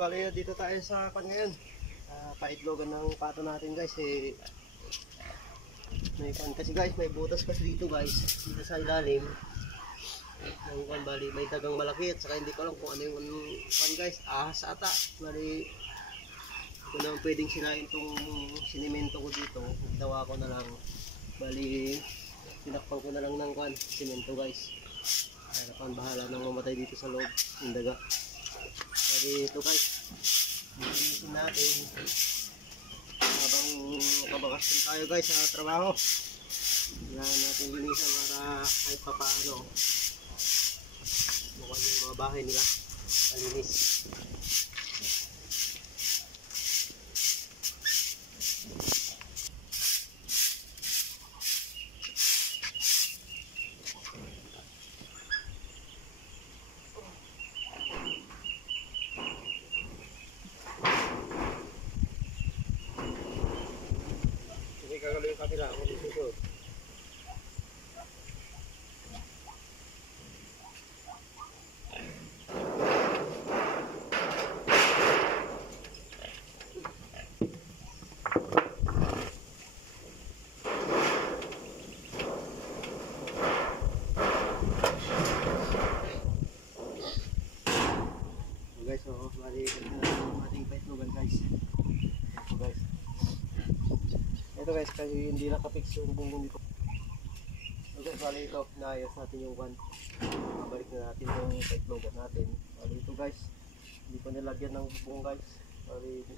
bali dito tayo sa ngayon. Paitlogan ng pato natin guys. May kasi guys, may butas kasi dito guys. Dito sa ilalim. Bali may dagang malaki at saka hindi ko alam kung ano yung guys. Ahas ata. Bali kung naman pwedeng sinain itong sinimento ko dito. Nagdawa ko na lang. Bali tinakpan ko na lang ng simento guys. Harapan bahala nang mamatay dito sa loob yung daga. Bali ito guys, linisin natin habang kabakasyon tayo guys sa trabaho. Kailangan natin linisan para kahit pa paano mukhang yung mga bahay nila malinis. Kagalo yung kapila, ako dito. Guys, so bali ating paitlogan guys. Ito guys. Ito guys, kasi hindi nakapix yung bungbong dito. Okay, bali ito, naayos natin yung mabalik na natin yung paitlogan natin. Bali ito guys, hindi ko nilagyan ng bubong guys. Bali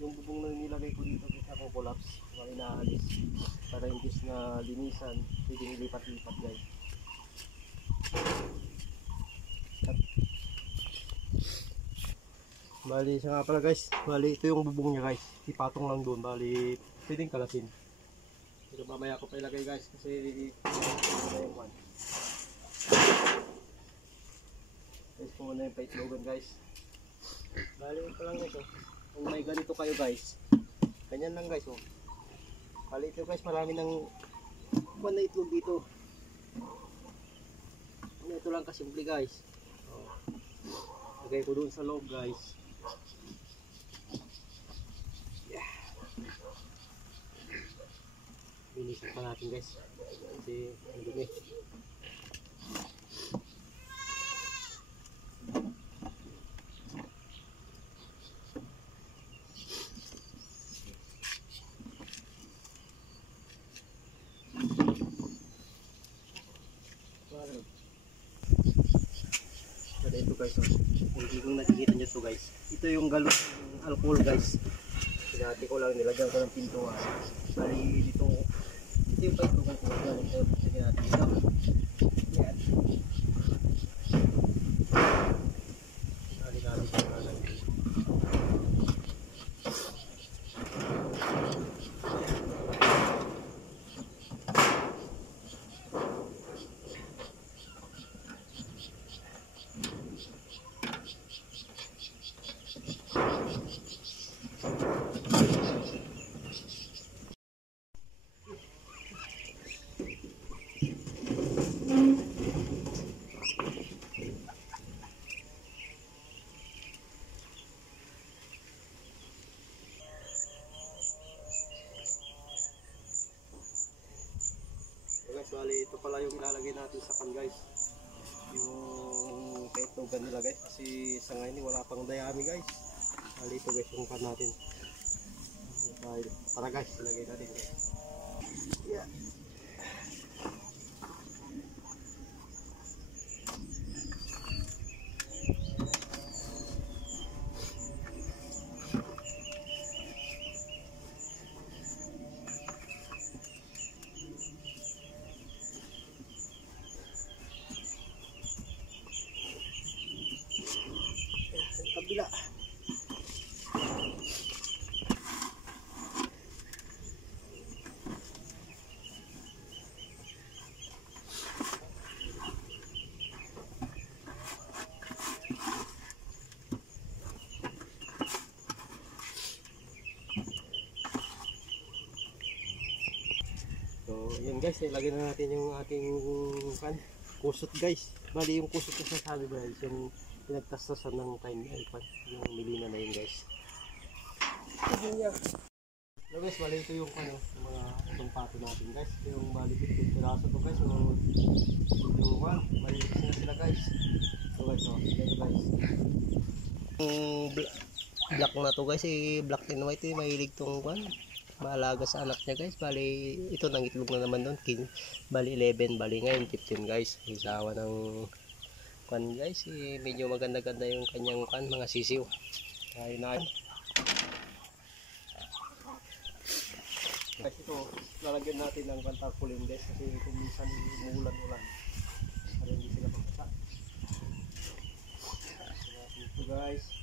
yung bubong na nilagay ko dito kasi ako collapse. Bali naalis para imbis na linisan, pwedeng lipat-lipat guys. Bali siya nga pala guys, bali ito yung bubong niya guys. Ipatong lang doon, bali pwedeng kalasin. Pero mamaya ko pa ilagay guys kasi guys po muna yung paitlogan guys. Bali ito lang ito. Kung may ganito kayo guys, ganyan lang guys oh. Bali ito guys, marami ng na itlog dito. Ito lang kasimple guys. Lagay ko doon sa loob guys. Linisin pa natin guys kasi ang dumi. Ada ito guys, hindi kong nakikita nyo ito guys. Ito yung galon ng alcohol guys. Sinati ko lang, nilagyan ko ng pintuan. Bali dito yung paitlogan ko galing tayo sige natin dito. Yan. Bali natin ito natin. Bali ito pala yung ilalagay natin sa pan guys, yung paitlogan nila guys, kasi sa ngayon wala pang dayami guys. Bali ito guys yung pan natin. Tara guys, ilagay natin guys. Yeah. Kabila. So, yun guys, ilagay na natin yung ating kusot guys. Bali yung kusot na sasabi guys, yung pinagtastasan ng time yung milina na yun guys. So guys, bali ito yung mga itong pato natin guys. Ito yung bali 15 piraso to guys. So yung maliit na sila guys. So guys, ito guys. Yung black na to guys, black and white, mahilig tong maalaga sa anak niya guys. Bali ito nangitlog na naman doon. Bali 11, bali ngayon 15 guys. Isawa ng guys, medyo maganda-ganda yung kanyang mga sisiw. Kaya na guys, ito lalagyan natin ng tarpaulin guys, kasi kung minsan umuulan-ulan para hindi sila magkasa. So ito guys.